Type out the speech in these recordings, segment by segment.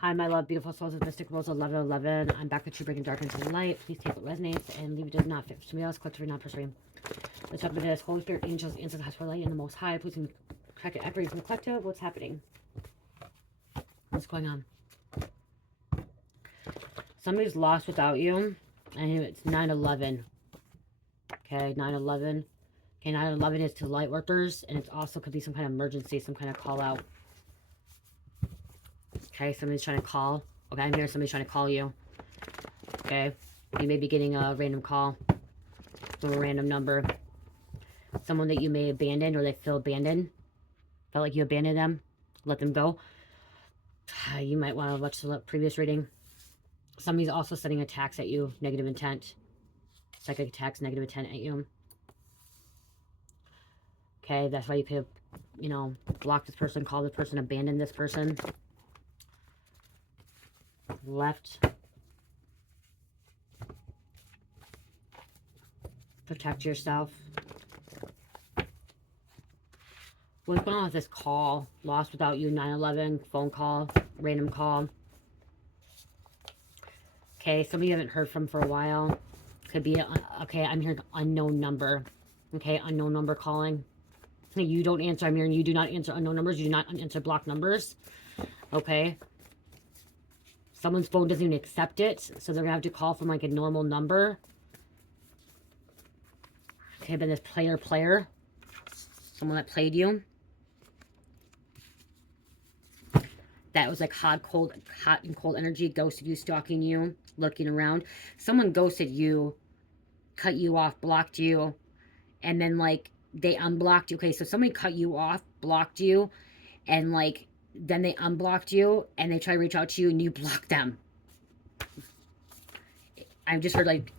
Hi, my love, beautiful souls of Mystic Rose 1111. I'm back with you, bringing dark into the light. Please take what resonates and leave it does not fit. For somebody else, click 3 not per stream. Let's talk about this. Holy Spirit, angels, ancestors, high light, and the Most High. Please crack it, echoing from the collective. What's happening? What's going on? Somebody's lost without you, and it's 9/11. Okay, 9/11. Okay, 9/11 is to light workers, and it also could be some kind of emergency, some kind of call out. Okay, somebody's trying to call. Okay, I'm hearing somebody's trying to call you. Okay, you may be getting a random call from a random number. Someone that you may abandon or they feel abandoned. Felt like you abandoned them. Let them go. You might want to watch the previous reading. Somebody's also sending attacks at you. Negative intent. Psychic attacks, negative intent at you. Okay, that's why you could, you know, block this person, call this person, abandon this person. Left. Protect yourself. What's going on with this call? Lost without you, 9/11, phone call, random call. Okay, somebody you haven't heard from for a while. Could be, okay, I'm hearing unknown number. Okay, unknown number calling. You don't answer. I'm hearing you do not answer unknown numbers. You do not answer blocked numbers. Okay. Someone's phone doesn't even accept it. So they're going to have to call from like a normal number. Okay, been this player. Someone that played you. That was like hot and cold energy. Ghosted you, stalking you, lurking around. Someone ghosted you, cut you off, blocked you. And then like they unblocked you. Okay, so somebody cut you off, blocked you. And like then they unblocked you and they try to reach out to you and you blocked them. I've just heard like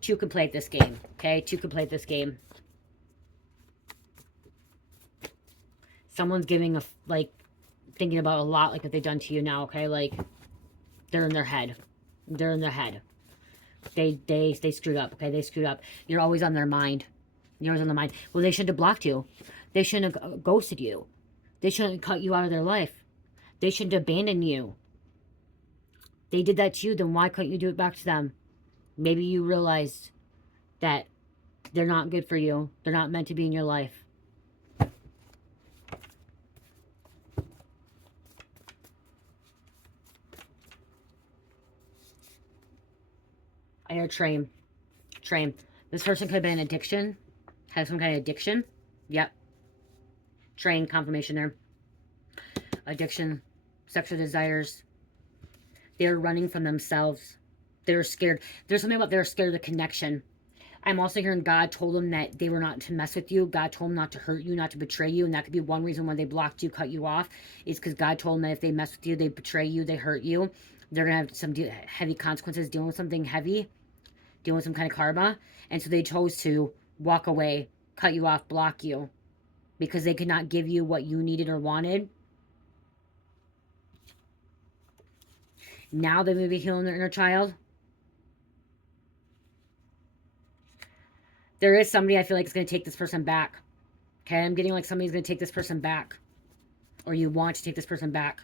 2 could play at this game. Okay, 2 could play at this game. Someone's giving a, like, thinking about a lot, like what they've done to you now, okay? Like, they're in their head. They're in their head. They screwed up, okay? They screwed up. You're always on their mind. You're always on their mind. Well, they shouldn't have blocked you. They shouldn't have ghosted you. They shouldn't have cut you out of their life. They shouldn't abandon you. They did that to you, then why couldn't you do it back to them? Maybe you realized that they're not good for you. They're not meant to be in your life. I hear train. Train. This person could have been an addiction. Has some kind of addiction. Yep. Train, confirmation there. Addiction. Sexual desires. They're running from themselves. They're scared. There's something about they're scared of the connection. I'm also hearing God told them that they were not to mess with you. God told them not to hurt you, not to betray you. And that could be one reason why they blocked you, cut you off. Is because God told them that if they mess with you, they betray you, they hurt you. They're going to have some heavy consequences, dealing with something heavy. Dealing with some kind of karma. And so they chose to walk away, cut you off, block you. Because they could not give you what you needed or wanted. Now they may be healing their inner child. There is somebody I feel like is going to take this person back. Okay, I'm getting like somebody's going to take this person back. Or you want to take this person back.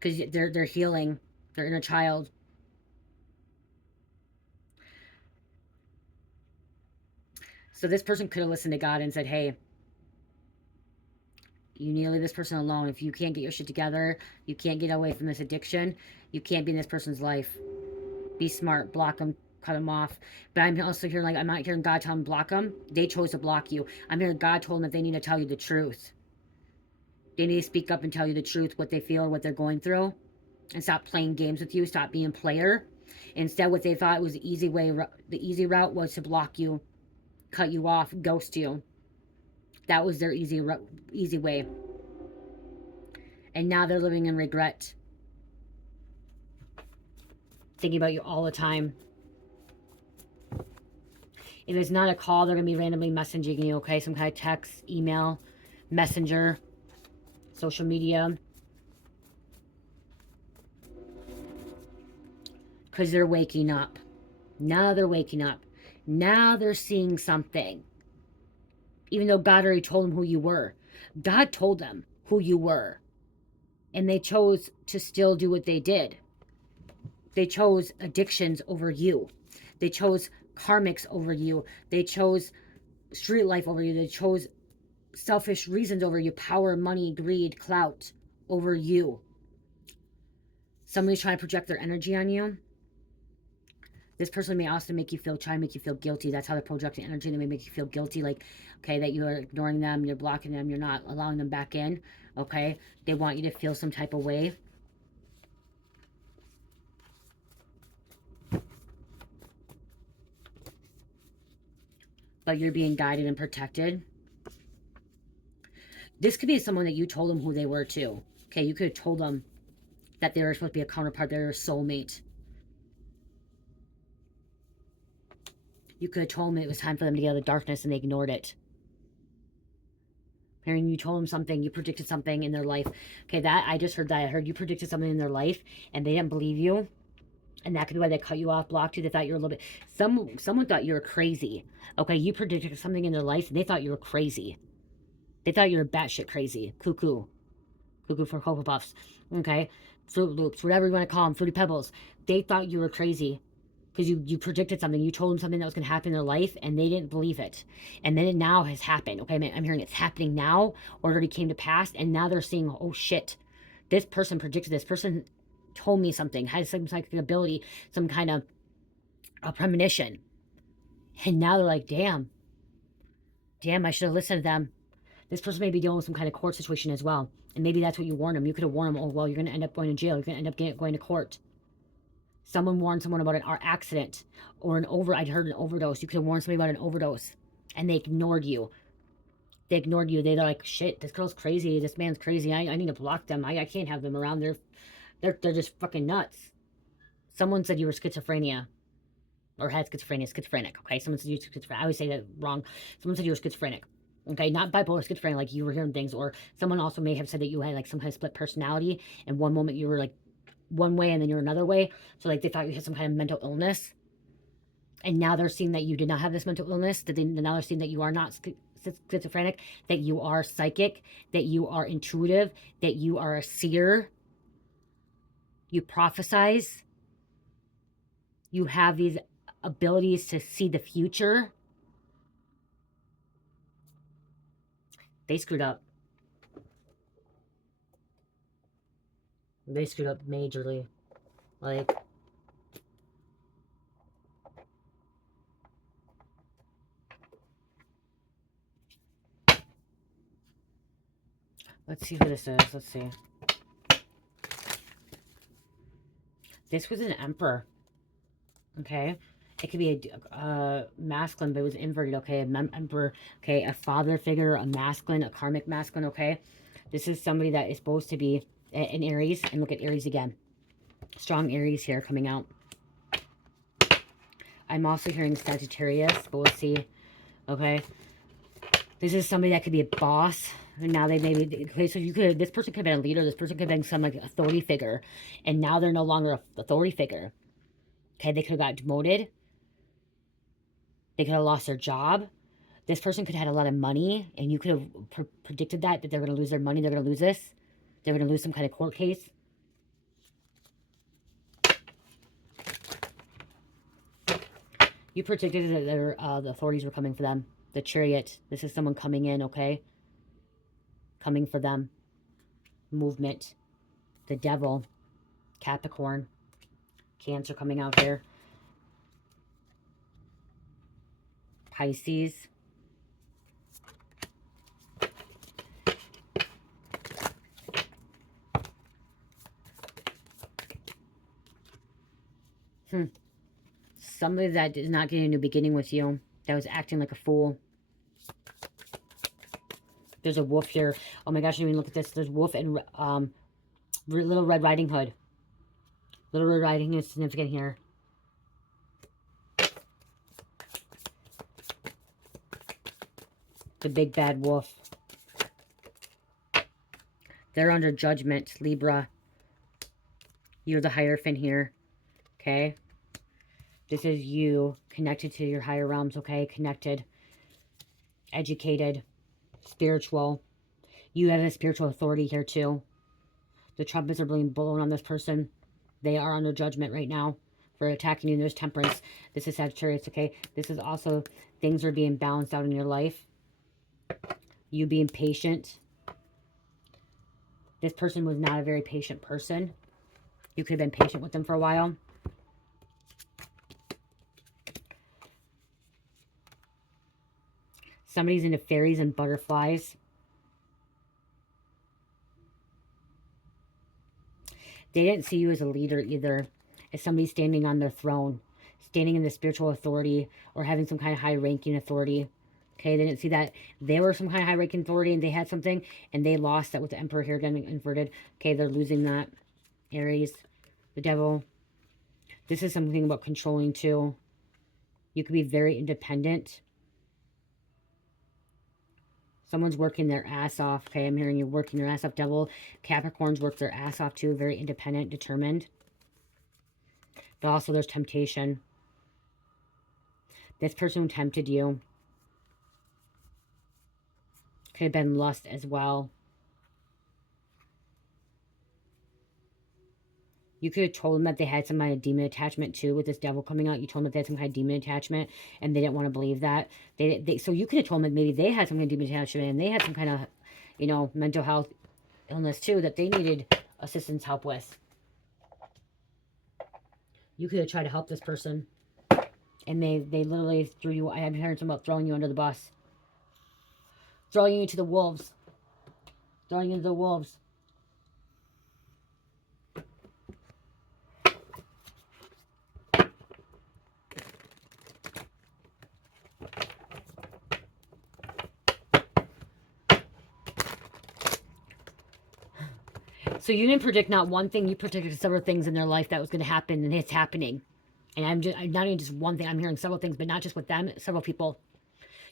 Because they're healing their inner child. So this person could have listened to God and said, hey, you need to leave this person alone. If you can't get your shit together, you can't get away from this addiction, you can't be in this person's life. Be smart, block them, cut them off. But I'm also hearing, like, I'm not hearing God tell them block them. They chose to block you. I'm hearing God told them that they need to tell you the truth. They need to speak up and tell you the truth, what they feel, what they're going through. And stop playing games with you. Stop being a player. Instead, what they thought was the easy way, the easy route was to block you, cut you off, ghost you. That was their easy way. And now they're living in regret. Thinking about you all the time. If it's not a call, they're going to be randomly messaging you, okay? Some kind of text, email, messenger, social media. Because they're waking up. Now they're waking up. Now they're seeing something. Even though God already told them who you were. God told them who you were. And they chose to still do what they did. They chose addictions over you. They chose karmics over you. They chose street life over you. They chose selfish reasons over you. Power, money, greed, clout over you. Somebody's trying to project their energy on you. This person may also try to make you feel guilty. That's how they're projecting energy. They may make you feel guilty, like, okay, that you're ignoring them, you're blocking them, you're not allowing them back in, okay? They want you to feel some type of way. But you're being guided and protected. This could be someone that you told them who they were too. Okay, you could have told them that they were supposed to be a counterpart, they were a soulmate. You could have told them it was time for them to get out of the darkness and they ignored it. Hearing you told them something, you predicted something in their life. Okay, that I just heard that. I heard you predicted something in their life and they didn't believe you. And that could be why they cut you off, blocked you. They thought you were a little bit... Someone thought you were crazy. Okay, you predicted something in their life and they thought you were crazy. They thought you were batshit crazy. Cuckoo. Cuckoo for Cocoa Puffs. Okay? Fruit Loops, whatever you want to call them. Fruity Pebbles. They thought you were crazy. Because you predicted something. You told them something that was going to happen in their life, and they didn't believe it. And then it now has happened. Okay, I'm hearing it's happening now, or it already came to pass, and now they're seeing, oh shit, this person predicted this. Person told me something, had some psychic ability, some kind of a premonition. And now they're like, damn, I should have listened to them. This person may be dealing with some kind of court situation as well. And maybe that's what you warned them. You could have warned them, oh, well, you're going to end up going to jail. You're going to end up going to court. Someone warned someone about an accident or I heard an overdose. You could have warned somebody about an overdose and they ignored you. They're like, shit, this girl's crazy. This man's crazy. I need to block them. I can't have them around. They're just fucking nuts. Someone said you were schizophrenia or had schizophrenic. Okay. Someone said you were schizophrenic. I always say that wrong. Someone said you were schizophrenic. Okay. Not bipolar, schizophrenic, like you were hearing things, or someone also may have said that you had like some kind of split personality. And one moment you were like one way and then you're another way. So like they thought you had some kind of mental illness. And now they're seeing that you did not have this mental illness. Now they're seeing that you are not schizophrenic, that you are psychic, that you are intuitive, that you are a seer. You prophesize. You have these abilities to see the future. They screwed up. They screwed up majorly. Like, let's see who this is. Let's see. This was an emperor. Okay. It could be a masculine, but it was inverted. Okay. An emperor. Okay. A father figure, a masculine, a karmic masculine. Okay. This is somebody that is supposed to be in Aries. And look at Aries again. Strong Aries here coming out. I'm also hearing Sagittarius, but we'll see. Okay. This is somebody that could be a boss. And now they maybe, okay, so this person could have been a leader. This person could have been some like authority figure. And now they're no longer an authority figure. Okay, they could have got demoted. They could have lost their job. This person could have had a lot of money. And you could have predicted that they're going to lose their money. They're going to lose this. They're going to lose some kind of court case. You predicted that the authorities were coming for them. The Chariot. This is someone coming in, okay? Coming for them. Movement. The Devil. Capricorn. Cancer coming out here. Pisces. Somebody that is not getting a new beginning with you. That was acting like a fool. There's a wolf here. Oh my gosh, I mean, look at this. There's wolf and Little Red Riding Hood. Little Red Riding Hood is significant here. The big bad wolf. They're under judgment, Libra. You're the Hierophant here. Okay? This is you connected to your higher realms, okay? Connected. Educated. Spiritual. You have a spiritual authority here too. The trumpets are being blown on this person. They are under judgment right now for attacking you. There's temperance. This is Sagittarius, okay? This is also things are being balanced out in your life. You being patient. This person was not a very patient person. You could have been patient with them for a while. Somebody's into fairies and butterflies. They didn't see you as a leader either. As somebody standing on their throne, standing in the spiritual authority, or having some kind of high-ranking authority. Okay, they didn't see that they were some kind of high-ranking authority and they had something, and they lost that with the Emperor here getting inverted. Okay, they're losing that. Aries, the Devil. This is something about controlling too. You could be very independent. Someone's working their ass off. Okay, I'm hearing you working your ass off. Devil. Capricorns work their ass off too. Very independent, determined. But also there's temptation. This person tempted you. Could have been lust as well. You could have told them that they had some kind of demon attachment too with this devil coming out. You told them that they had some kind of demon attachment and they didn't want to believe that. So you could have told them that maybe they had some kind of demon attachment and they had some kind of, you know, mental health illness too that they needed assistance help with. You could have tried to help this person. And they literally threw you. I have heard something about throwing you under the bus. Throwing you to the wolves. Throwing you to the wolves. So you didn't predict not one thing. You predicted several things in their life that was going to happen, and it's happening. And I'm not even just one thing. I'm hearing several things, but not just with them. Several people.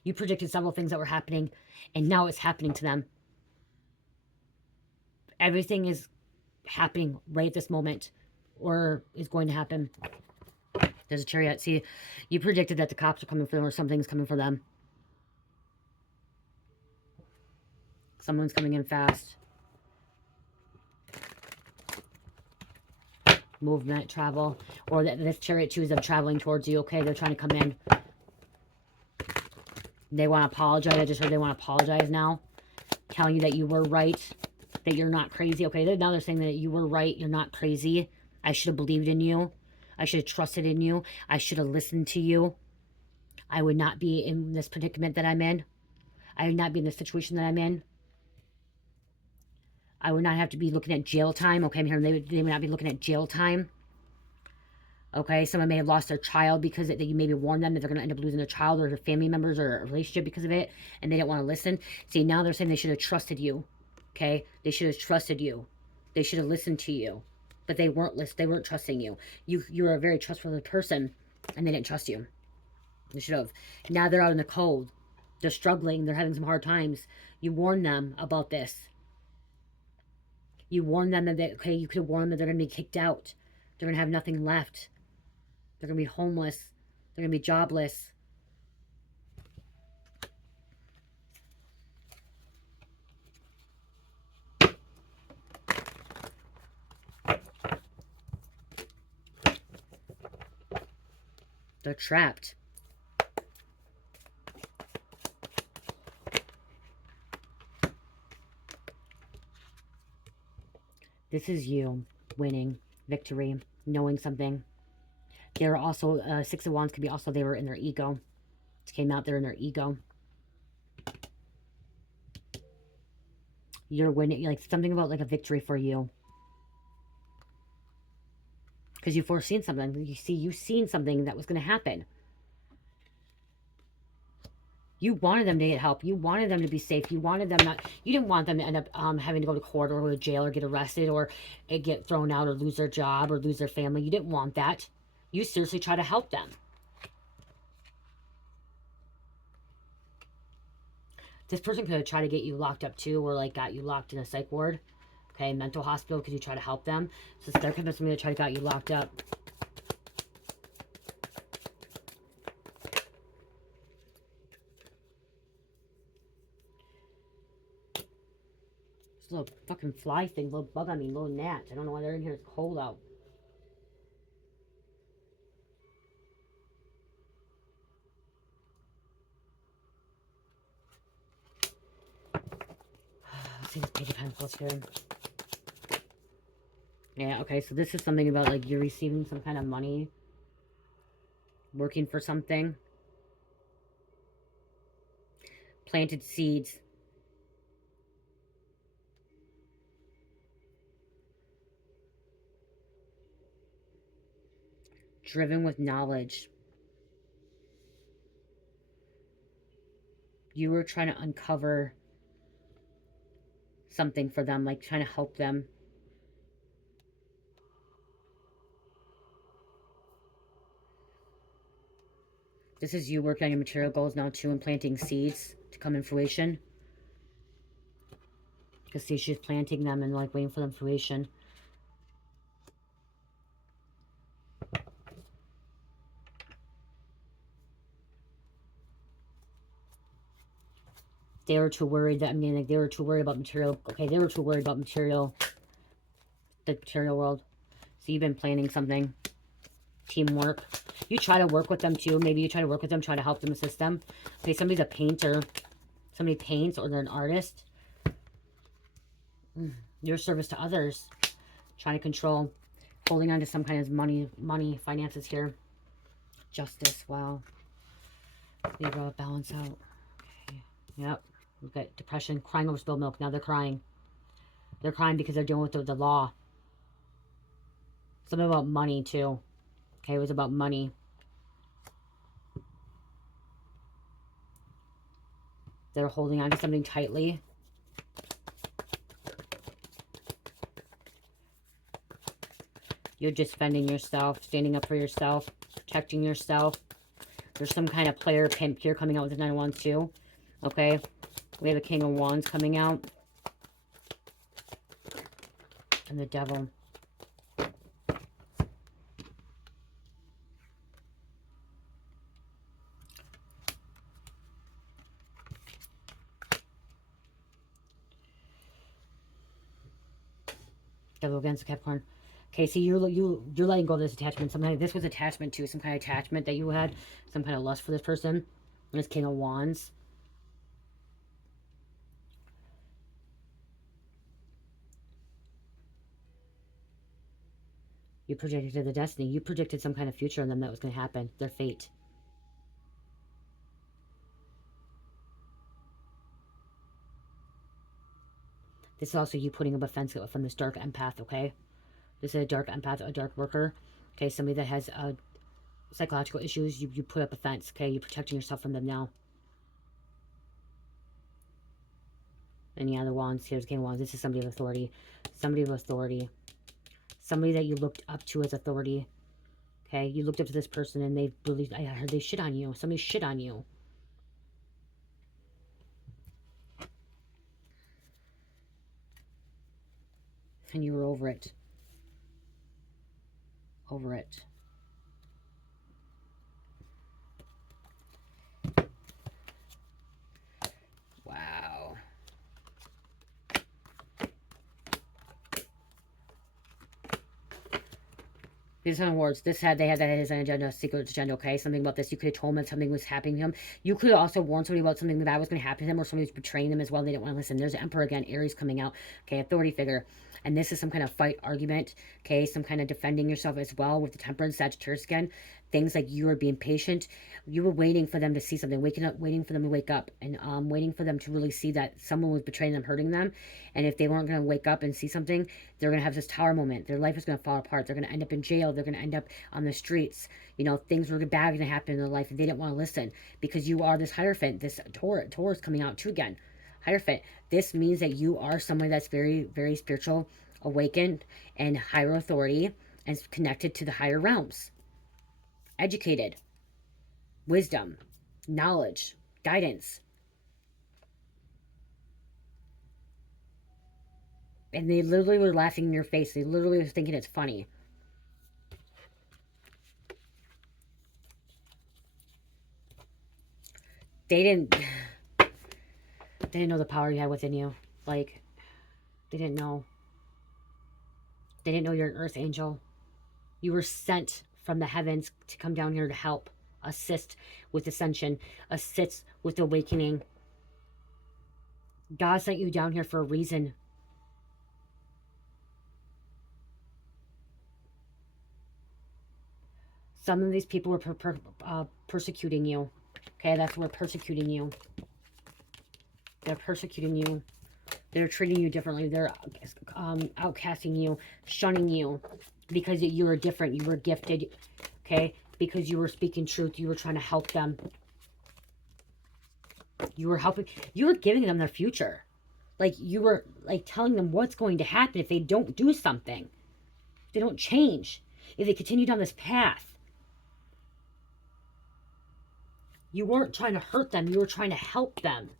You predicted several things that were happening, and now it's happening to them. Everything is happening right at this moment, or is going to happen. There's a Chariot. See, you predicted that the cops are coming for them, or something's coming for them. Someone's coming in fast. Movement, travel, or that this Chariot too is them traveling towards you. Okay, they're trying to come in. They want to apologize. I just heard they want to apologize now, telling you that you were right, that you're not crazy. Okay, now they're saying that you were right, you're not crazy. I should have believed in you. I should have trusted in you. I should have listened to you. I would not be in this predicament that I'm in. I would not be in the situation that I'm in. I would not have to be looking at jail time. Okay, I'm hearing they would not be looking at jail time. Okay, someone may have lost their child because you maybe warned them that they're going to end up losing their child or their family members or a relationship because of it, and they didn't want to listen. See, now they're saying they should have trusted you. Okay, they should have trusted you. They should have listened to you, but they weren't listening. They weren't trusting you. You were a very trustworthy person, and they didn't trust you. They should have. Now they're out in the cold. They're struggling. They're having some hard times. You warned them about this. You warned them that, okay, you could have warned them that they're going to be kicked out. They're going to have nothing left. They're going to be homeless. They're going to be jobless. They're trapped. This is you winning, victory, knowing something. They're also, Six of Wands could be also they were in their ego. It came out there in their ego. You're winning, like something about like a victory for you. Because you've foreseen something. You've seen something that was going to happen. You wanted them to get help. You wanted them to be safe. You wanted them not. You didn't want them to end up having to go to court or go to jail or get arrested or get thrown out or lose their job or lose their family. You didn't want that. You seriously try to help them. This person could have tried to get you locked up too, or like got you locked in a psych ward. Okay, mental hospital, because you try to help them. So there could have been somebody that tried to got you locked up. little fucking fly thing, little bug on me, little gnats. I don't know why they're in here. It's cold out. Let's see this Page of Pentacles here. Yeah, okay, so this is something about, like, you're receiving some kind of money. Working for something. Planted seeds. Driven with knowledge. You were trying to uncover something for them, like trying to help them. This is you working on your material goals now too, and planting seeds to come in fruition. Because see, she's planting them and like waiting for them fruition. They were too worried that, I mean, like, they were too worried about material. Okay, they were too worried about material, the material world. So you've been planning something. Teamwork. You try to work with them too. Maybe you try to work with them, try to help them, assist them. Okay, somebody's a painter. Somebody paints, or they're an artist. Your service to others. Trying to control. Holding on to some kind of money, finances here. Justice. Wow. Libra, balance out. Okay. Yep. We've got depression, crying over spilled milk. Now they're crying. They're crying because they're dealing with the law. Something about money, too. Okay, it was about money. They're holding on to something tightly. You're defending yourself, standing up for yourself, protecting yourself. There's some kind of player pimp here coming out with the 9 of Wands, too. Okay, we have the King of Wands coming out. And the Devil. Devil against the Capricorn. Okay, see, you're letting go of this attachment. Something, this was attachment to some kind of attachment that you had. Some kind of lust for this person. And this King of Wands. You projected the destiny. You predicted some kind of future in them that was going to happen. Their fate. This is also you putting up a fence from this dark empath, okay? This is a dark empath, a dark worker. Okay, somebody that has psychological issues. You put up a fence, okay? You're protecting yourself from them now. And yeah, the Wands. Here's King of Wands. This is somebody of authority. Somebody of authority. Somebody that you looked up to as authority. Okay, you looked up to this person and they believed, I heard they shit on you. Somebody shit on you. And you were over it. Over it. Wow. These are awards. They had that as an agenda, secret agenda, okay? Something about this. You could have told them something was happening to him. You could have also warned somebody about something that was going to happen to him, or somebody was betraying them as well. They didn't want to listen. There's the Emperor again, Aries coming out. Okay, authority figure. And this is some kind of fight, argument, okay? Some kind of defending yourself as well with the Temperance, Sagittarius again. Things like you were being patient. You were waiting for them to see something, waking up, waiting for them to wake up, and waiting for them to really see that someone was betraying them, hurting them. And if they weren't going to wake up and see something, they're going to have this tower moment. Their life is going to fall apart. They're going to end up in jail. They're going to end up on the streets. You know, things were bad going to happen in their life, and they didn't want to listen because you are this Hierophant, this Taurus coming out too again. Hierophant. This means that you are someone that's very, very spiritual, awakened, and higher authority, and connected to the higher realms. Educated. Wisdom. Knowledge. Guidance. And they literally were laughing in your face. They literally were thinking it's funny. They didn't know the power you had within you. Like, They didn't know. They didn't know you're an earth angel. You were sent from the heavens to come down here to help, assist with ascension, assist with awakening. God sent you down here for a reason. Some of these people were persecuting you. Okay, that's what persecuting you. They're persecuting you. They're treating you differently. They're outcasting you, shunning you because you were different. You were gifted, okay? Because you were speaking truth. You were trying to help them. You were helping. You were giving them their future. Like, you were, like, telling them what's going to happen if they don't do something. If they don't change. If they continue down this path. You weren't trying to hurt them. You were trying to help them.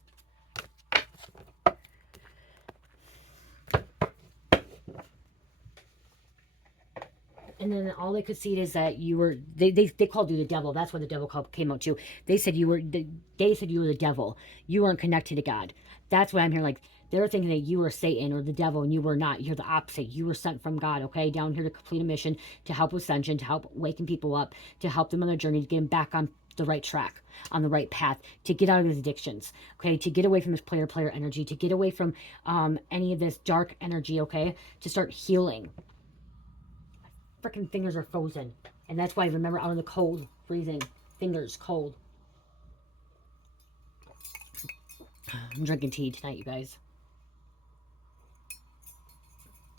And then all they could see is that you were, they called you the devil. That's what the devil came out too. They said you were the devil. You weren't connected to God. That's what I'm hearing. Like, they were thinking that you were Satan or the devil, and you were not. You're the opposite. You were sent from God, okay? Down here to complete a mission, to help ascension, to help waken people up, to help them on their journey, to get them back on the right track, on the right path, to get out of these addictions, okay? To get away from this player energy, to get away from any of this dark energy, okay? To start healing. Freaking fingers are frozen. And that's why I remember out in the cold, freezing. Fingers cold. I'm drinking tea tonight, you guys.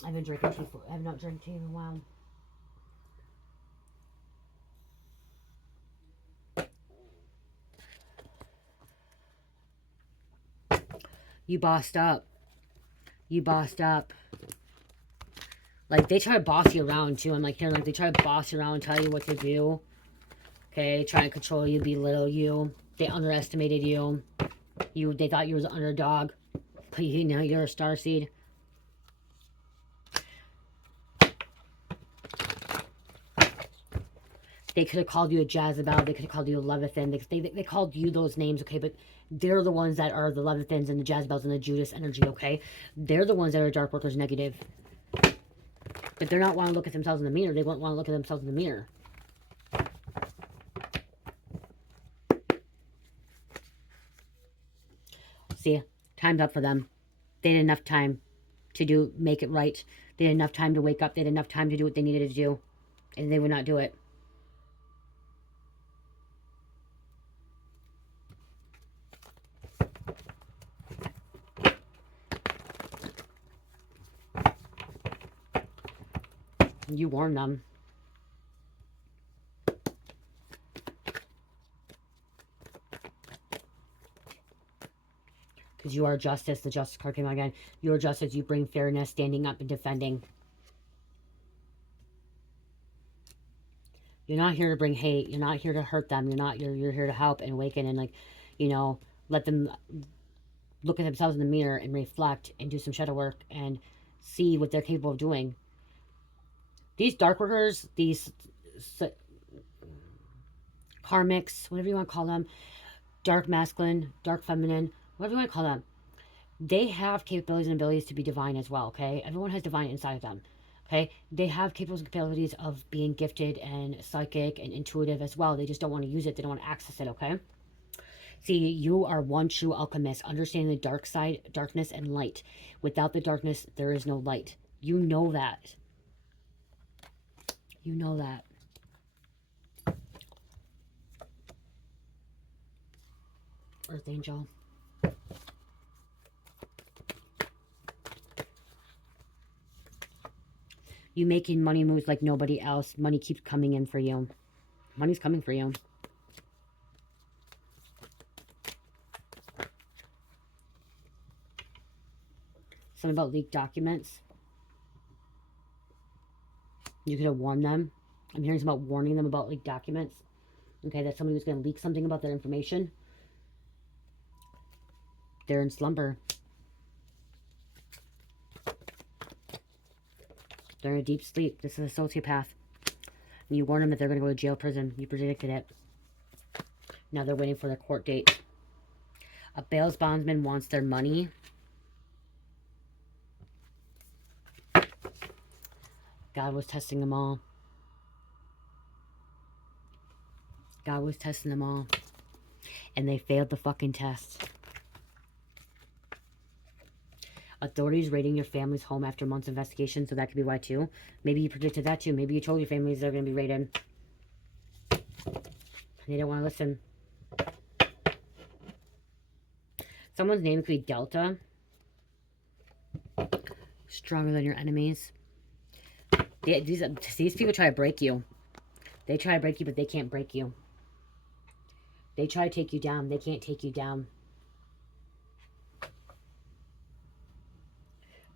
I've been drinking tea I have not drank tea in a while. You bossed up. You bossed up. Like, they try to boss you around, too. I'm like, here, like, they try to boss you around and tell you what to do. Okay, try to control you, belittle you. They underestimated you. They thought you was an underdog. But you know, you're a starseed. They could have called you a Jezebel. They could have called you a Leviathan. They called you those names, okay? But they're the ones that are the Leviathans and the Jezebels and the Judas energy, okay? They're the ones that are dark workers, negative. But they're not want to look at themselves in the mirror. They won't want to look at themselves in the mirror. See, time's up for them. They had enough time to make it right. They had enough time to wake up. They had enough time to do what they needed to do. And they would not do it. You warned them. Because you are justice. The justice card came out again. You are justice. You bring fairness, standing up and defending. You're not here to bring hate. You're not here to hurt them. You're here to help and awaken and, like, you know, let them look at themselves in the mirror and reflect and do some shadow work and see what they're capable of doing. These dark workers, these karmics, whatever you want to call them, dark masculine, dark feminine, whatever you want to call them, they have capabilities and abilities to be divine as well, okay? Everyone has divine inside of them, okay? They have capabilities of being gifted and psychic and intuitive as well. They just don't want to use it. They don't want to access it, okay? See, you are one true alchemist, understanding the dark side, darkness, and light. Without the darkness, there is no light. You know that. You know that. Earth Angel. You making money moves like nobody else. Money keeps coming in for you. Money's coming for you. Something about leaked documents. You could have warned them. I'm hearing something about warning them about leaked documents. Okay, that somebody was going to leak something about their information. They're in slumber. They're in a deep sleep. This is a sociopath. And you warned them that they're going to go to jail, prison. You predicted it. Now they're waiting for their court date. A bail bondsman wants their money. God was testing them all. God was testing them all. And they failed the fucking test. Authorities raiding your family's home after months of investigation, so that could be why too. Maybe you predicted that too. Maybe you told your families they're going to be raided. They don't want to listen. Someone's name could be Delta. Stronger than your enemies. These people try to break you. They try to break you, but they can't break you. They try to take you down. They can't take you down.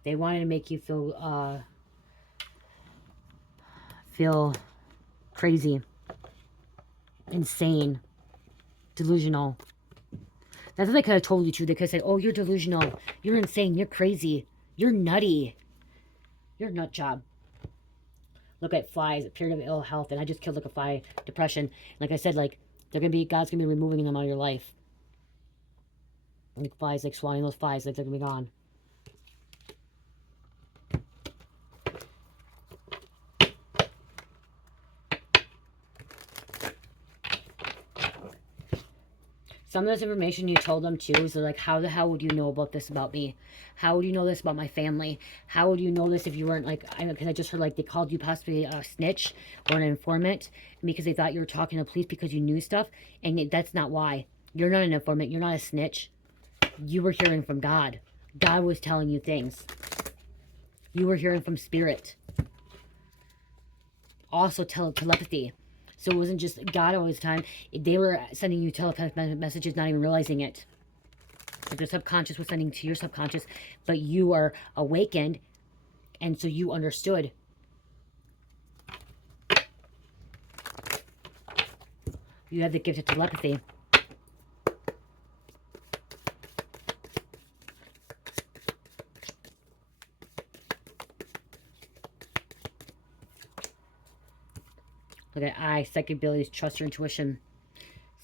They wanted to make you feel crazy, insane, delusional. That's what they could have told you too. They could have said, oh, you're delusional. You're insane. You're crazy. You're nutty. You're a nut job. Look at flies, a period of ill health. And I just killed like a fly, depression. Like I said, like, God's going to be removing them out of your life. Like flies, like swatting those flies, like they're going to be gone. Some of this information you told them too is like, how the hell would you know about this about me? How would you know this about my family? How would you know this if you weren't like, because I just heard like they called you possibly a snitch or an informant because they thought you were talking to the police because you knew stuff. And that's not why. You're not an informant. You're not a snitch. You were hearing from God. God was telling you things. You were hearing from spirit. Also telepathy. So it wasn't just God all the time. They were sending you telepathic messages, not even realizing it. Like the subconscious was sending to your subconscious, but you are awakened, and so you understood. You have the gift of telepathy. Look at I, psychic abilities, trust your intuition.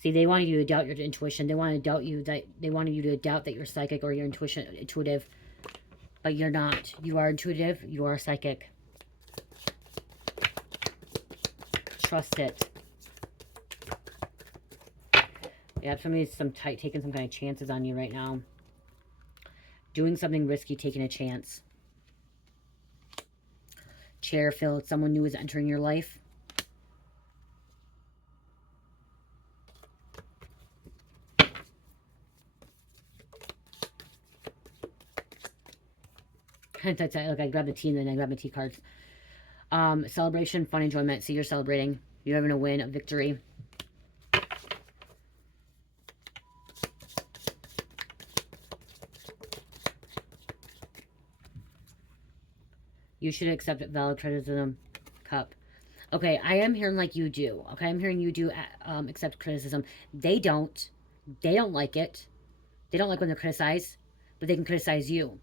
See, they wanted you to doubt your intuition. They wanted to doubt you that they wanted you to doubt that you're psychic or you're intuitive. But you're not. You are intuitive, you are psychic. Trust it. Yeah, somebody's taking some kind of chances on you right now. Doing something risky, taking a chance. Chair filled, someone new is entering your life. That's it. Look, I grabbed the tea and then I grabbed my tea cards. Celebration, fun, enjoyment. See, you're celebrating. You're having a win, a victory. You should accept valid criticism. Cup. Okay, I am hearing like you do. Okay, I'm hearing you do accept criticism. They don't. They don't like it. They don't like when they're criticized, but they can criticize you.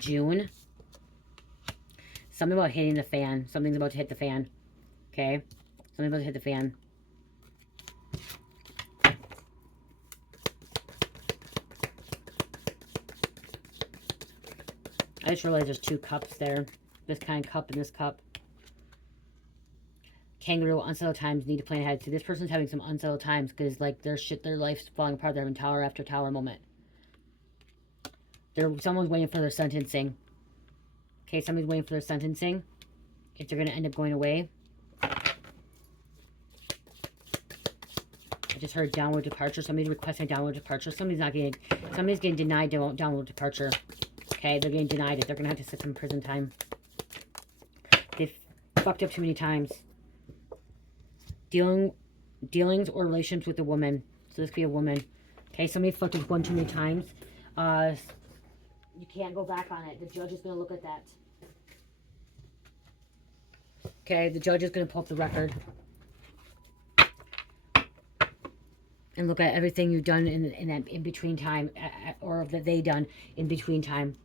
June. Something about hitting the fan. Something's about to hit the fan. Okay? Something about to hit the fan. I just realized there's two cups there. This kind of cup and this cup. Kangaroo, unsettled times, need to plan ahead. So this person's having some unsettled times because like their life's falling apart. They're having tower after tower moment. Someone's waiting for their sentencing. Okay, somebody's waiting for their sentencing. If they're going to end up going away. I just heard downward departure. Somebody's requesting downward departure. Somebody's getting denied downward departure. Okay, they're getting denied it. They're going to have to sit some prison time. They've fucked up too many times. Dealings or relations with a woman. So this could be a woman. Okay, somebody fucked up one too many times. You can't go back on it. The judge is going to look at that. Okay, the judge is going to pull up the record. And look at everything you've done in that in-between time. Or that they done in between time.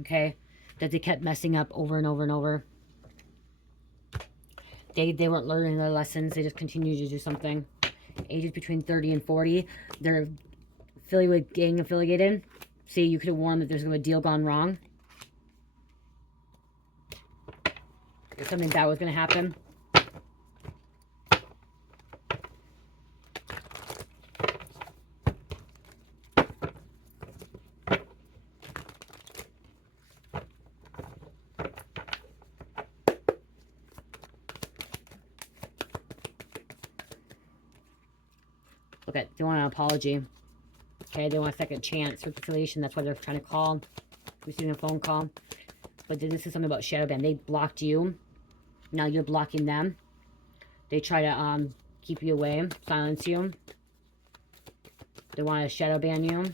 Okay? That they kept messing up over and over and over. They weren't learning their lessons. They just continued to do something. Ages between 30 and 40. They're gang affiliated. See, you could have warned that there's a deal gone wrong. If something bad was going to happen. Look at, they want an apology. Okay, they want a second chance, reconciliation. That's why they're trying to call. Receiving a phone call. But this is something about shadow ban. They blocked you. Now you're blocking them. They try to keep you away, silence you. They want to shadow ban you.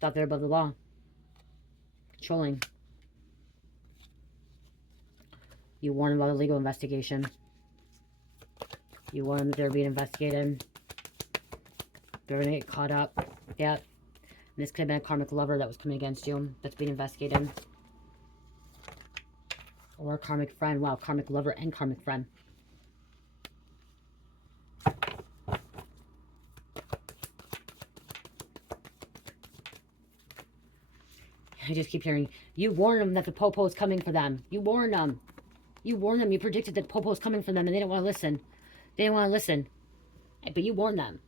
Thought they're above the law. Controlling. You warn them about a legal investigation. You warn them that they're being investigated. They're going to get caught up. Yep. And this could have been a karmic lover that was coming against you. That's being investigated. Or a karmic friend. Wow, karmic lover and karmic friend. I just keep hearing, you warned them that the popo is coming for them. You warned them. You warned them. You predicted that popo is coming for them, and they didn't want to listen. They didn't want to listen. But you warned them.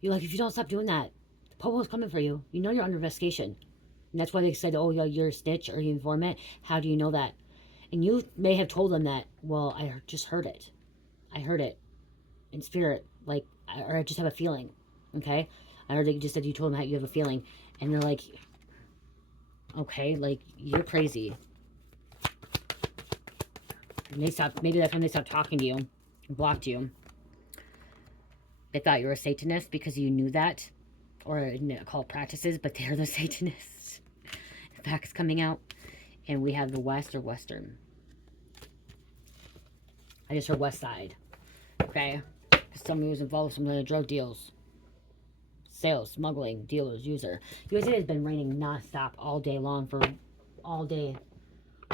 You're like, if you don't stop doing that, the popo is coming for you. You know you're under investigation. And that's why they said, oh, you're a snitch or you informant. How do you know that? And you may have told them that, well, I just heard it. I heard it in spirit. Like, or I just have a feeling. Okay? I heard that you just said you told them how you have a feeling. And they're like, okay, like, you're crazy. And they stopped, maybe that's when they stopped talking to you, blocked you. They thought you were a Satanist because you knew that, or occult practices, but they're the Satanists. The facts coming out, and we have the West or Western. I just heard West Side, okay? Because somebody was involved with some of the drug deals. Sales, smuggling, dealers, user. USA has been raining nonstop all day long for all day.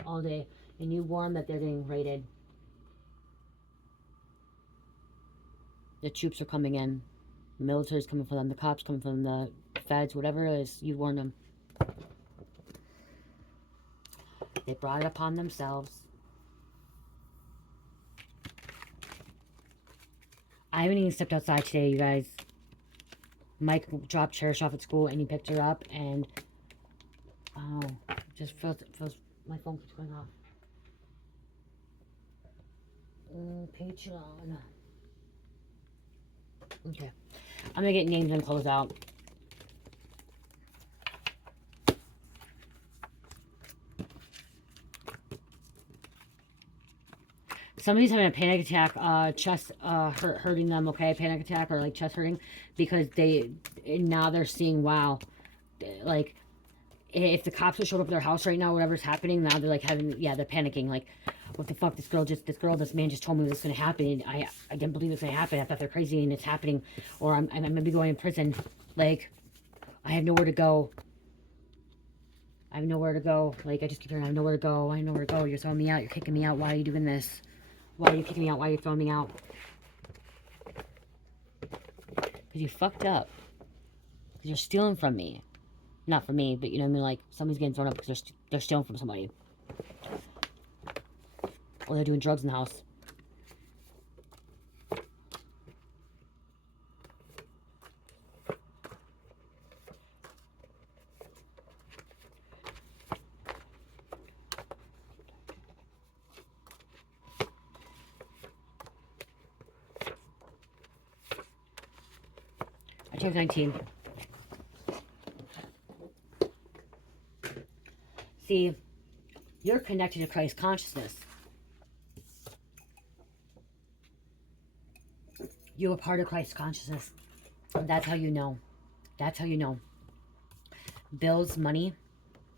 All day. And you warn that they're getting raided. The troops are coming in. The military's coming for them. The cops coming for them. The feds, whatever it is, you warn them. They brought it upon themselves. I haven't even stepped outside today, you guys. Mike dropped Cherish off at school and he picked her up and oh, just feels my phone keeps going off. Patreon. Okay. I'm gonna get names and close out. Somebody's having a panic attack, chest hurting them, okay? Panic attack or like chest hurting because now they're seeing, wow, like if the cops would show up at their house right now, whatever's happening, now they're like having, yeah, they're panicking, like, what the fuck, this man just told me this is going to happen, and I didn't believe it's going to happen, I thought they're crazy, and it's happening, or I'm going to be going in prison, like, I have nowhere to go, like, I just keep hearing, I have nowhere to go, you're throwing me out, you're kicking me out, why are you doing this, why are you kicking me out, why are you throwing me out, because you fucked up, because you're stealing from me. Not for me, but you know what I mean, like, somebody's getting thrown up because they're stealing from somebody. Or they're doing drugs in the house. I turned 19. See, you're connected to Christ consciousness. You're a part of Christ consciousness. And that's how you know. That's how you know. Bills, money.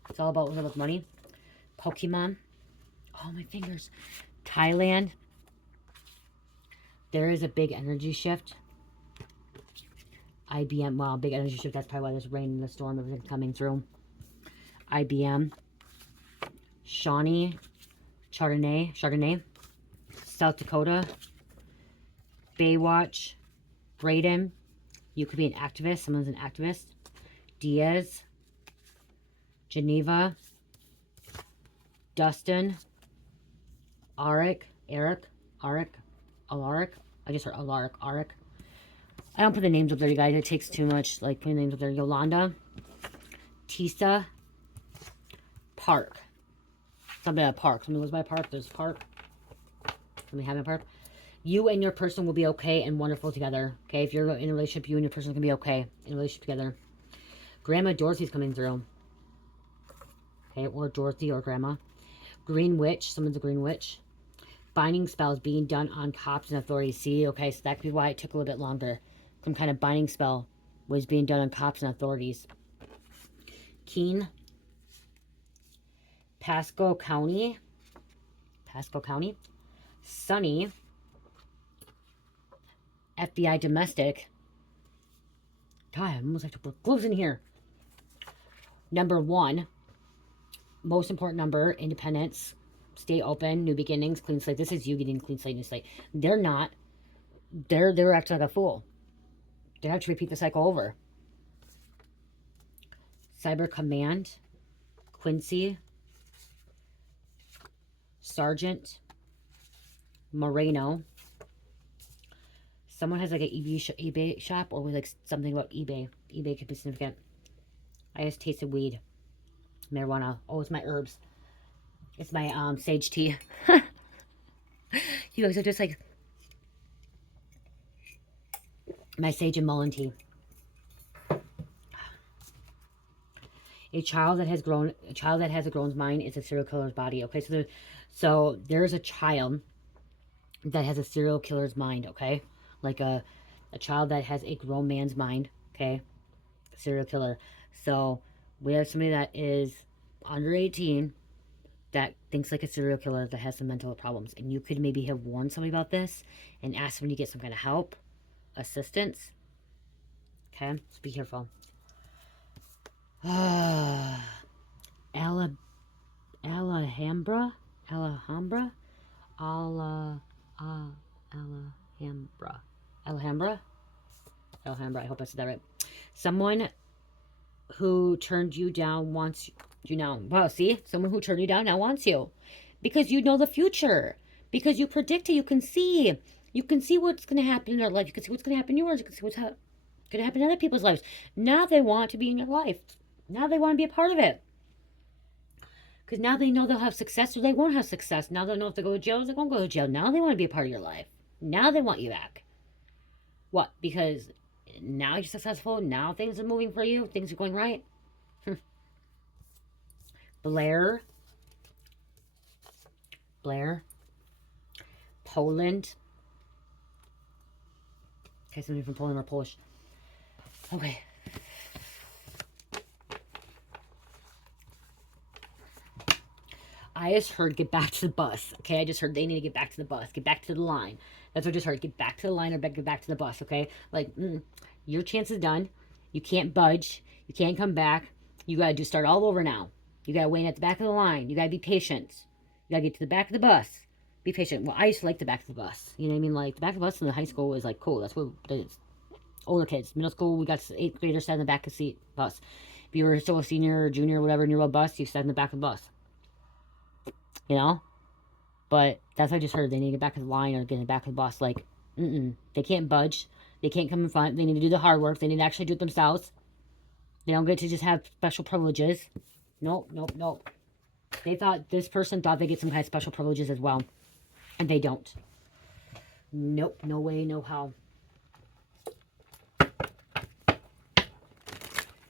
It's all about money. Pokemon. Oh, my fingers. Thailand. There is a big energy shift. IBM. Wow, big energy shift. That's probably why there's rain in the storm. Everything's coming through. IBM. Shawnee, Chardonnay, South Dakota. Baywatch. Braden. You could be an activist. Someone's an activist. Diaz. Geneva. Dustin. Eric. Alaric. I just heard Alaric. I don't put the names up there, you guys. It takes too much, like, putting names up there. Yolanda. Tisa. Park. Something at a park. Something was by a park. There's a park. Something having a park. You and your person will be okay and wonderful together. Okay, if you're in a relationship, you and your person can be okay in a relationship together. Grandma Dorothy's coming through. Okay, or Dorothy or Grandma. Green Witch. Someone's a Green Witch. Binding spells being done on cops and authorities. See, okay, so that could be why it took a little bit longer. Some kind of binding spell was being done on cops and authorities. Keene. Pasco County. Sunny. FBI domestic. God, I almost have to put gloves in here. Number 1. Most important number. Independence. Stay open. New beginnings. Clean slate. This is you getting clean slate, new slate. They're not. They're acting like a fool. They have to repeat the cycle over. Cyber Command. Quincy. Sergeant. Moreno. Someone has like an eBay shop or with like something about eBay. eBay could be significant. I just tasted weed. Marijuana. Oh, it's my herbs. It's my sage tea. You guys are just like my sage and mullein tea. A child that has a grown mind is a serial killer's body. Okay, so there's a child that has a serial killer's mind. Okay, like a child that has a grown man's mind. Okay, serial killer. So we have somebody that is under 18 that thinks like a serial killer that has some mental problems, and you could maybe have warned somebody about this and asked them to get some kind of help, assistance. Okay, so be careful. Alhambra. I hope I said that right. Someone who turned you down wants you now. Wow, see? Someone who turned you down now wants you. Because you know the future. Because you predict it. You can see. You can see what's going to happen in their life. You can see what's going to happen in yours. You can see what's going to happen in other people's lives. Now they want to be in your life. Now they want to be a part of it. Because now they know they'll have success or they won't have success. Now they know if they go to jail or they won't go to jail. Now they want to be a part of your life. Now they want you back. What? Because now you're successful. Now things are moving for you. Things are going right. Blair. Poland. Okay, somebody from Poland or Polish. Okay. I just heard get back to the bus. Okay, I just heard they need to get back to the bus. Get back to the line. That's what I just heard. Get back to the line or get back to the bus, okay? Like, your chance is done. You can't budge. You can't come back. You got to start all over now. You got to wait at the back of the line. You got to be patient. You got to get to the back of the bus. Be patient. Well, I used to like the back of the bus. You know what I mean? Like, the back of the bus in the high school was like cool. That's what older kids. Middle school, we got 8th graders sat in the back of the seat bus. If you were still a senior or junior or whatever in your bus, you sat in the back of the bus. You know? But that's what I just heard. They need to get back to the line or get in the back of the bus. Like, they can't budge. They can't come in front. They need to do the hard work. They need to actually do it themselves. They don't get to just have special privileges. Nope. This person thought they get some kind of special privileges as well. And they don't. Nope. No way, no how.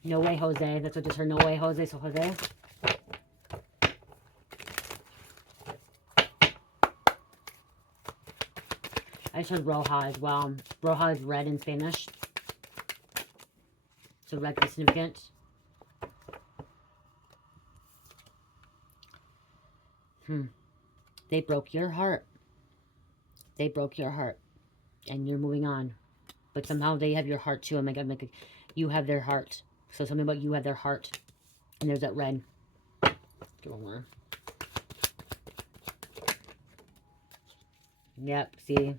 No way, Jose. That's what I just heard. No way, Jose. So, Jose. I just heard Roja as well. Roja is red in Spanish. So red is significant. They broke your heart. They broke your heart. And you're moving on. But somehow they have your heart too. Oh my God, you have their heart. So something about you have their heart. And there's that red. Get one more. Yep, see?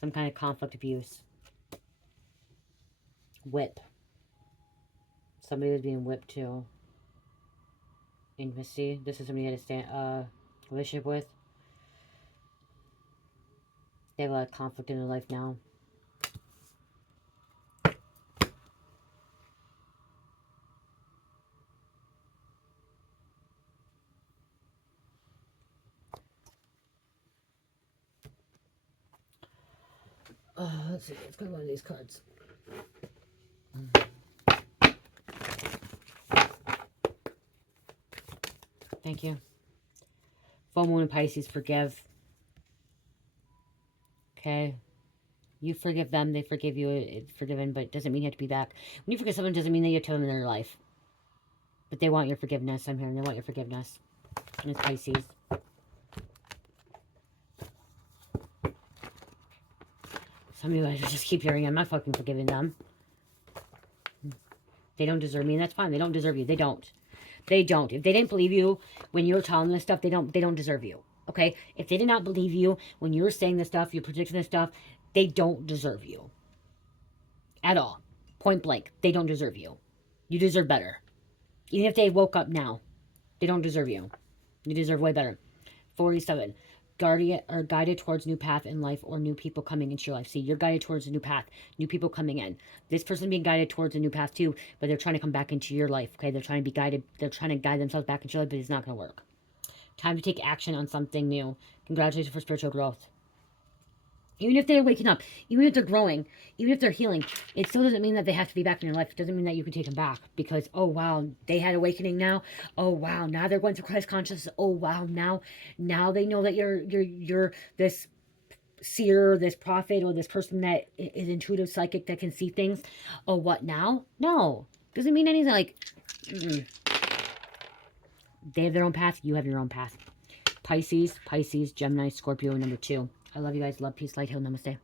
Some kind of conflict abuse. Whip. Somebody was being whipped too. Intimacy. This is somebody you had a relationship with. They have a lot of conflict in their life now. Let's see. Let's go to one of these cards. Thank you. Full Moon and Pisces, forgive. Okay. You forgive them, they forgive you. It's forgiven, but it doesn't mean you have to be back. When you forgive someone, it doesn't mean that you have to them in their life. But they want your forgiveness. I'm hearing they want your forgiveness. And it's Pisces. Some of you guys just keep hearing, I'm not fucking forgiving them. They don't deserve me, and that's fine. They don't deserve you. They don't. They don't. If they didn't believe you when you were telling them this stuff, they don't deserve you. Okay? If they did not believe you when you were saying this stuff, you're predicting this stuff, they don't deserve you. At all. Point blank. They don't deserve you. You deserve better. Even if they woke up now, they don't deserve you. You deserve way better. 47. Guided towards new path in life or new people coming into your life. See, you're guided towards a new path, new people coming in. This person being guided towards a new path too, but they're trying to come back into your life. Okay, they're trying to be guided. They're trying to guide themselves back into your life, but it's not going to work. Time to take action on something new. Congratulations for spiritual growth. Even if they're waking up, even if they're growing, even if they're healing, it still doesn't mean that they have to be back in your life. It doesn't mean that you can take them back because, oh, wow, they had awakening now. Oh, wow, now they're going through Christ consciousness. Oh, wow, now they know that you're this seer, this prophet, or this person that is intuitive, psychic, that can see things. Oh, what now? No. Doesn't mean anything. Like, they have their own path. You have your own path. Pisces, Gemini, Scorpio, number 2. I love you guys. Love, peace, light, heal, namaste.